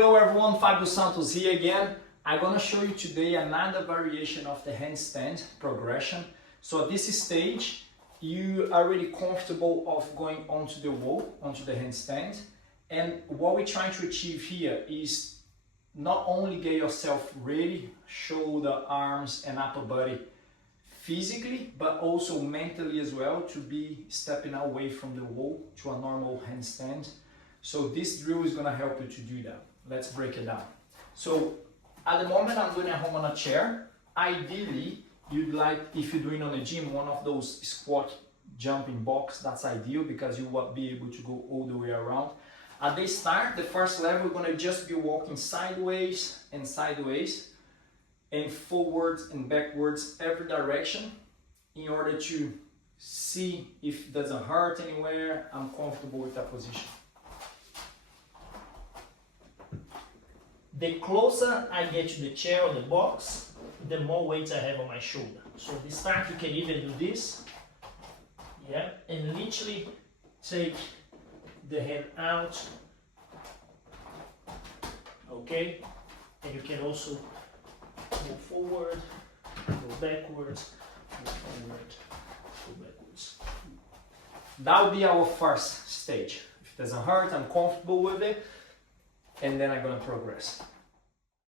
Hello everyone, Fabio Santos here again. I'm gonna show you today another variation of the handstand progression. So at this stage, you are really comfortable of going onto the wall, onto the handstand. And what we're trying to achieve here is not only get yourself ready, shoulder, arms and upper body physically, but also mentally as well, to be stepping away from the wall to a normal handstand. So this drill is gonna help you to do that. Let's break it down. So at the moment I'm doing at home on a chair. Ideally, you'd like, if you're doing on the gym, one of those squat jumping box. That's ideal because you will be able to go all the way around. At the start, the first level, we're gonna just be walking sideways and sideways and forwards and backwards every direction in order to see if it doesn't hurt anywhere. I'm comfortable with that position. The closer I get to the chair or the box, the more weight I have on my shoulder. So at the start, you can even do this, yeah, and literally take the hand out, okay, and you can also move forward, go backwards, move forward, go backwards. That would be our first stage. If it doesn't hurt, I'm comfortable with it, and then I'm gonna progress.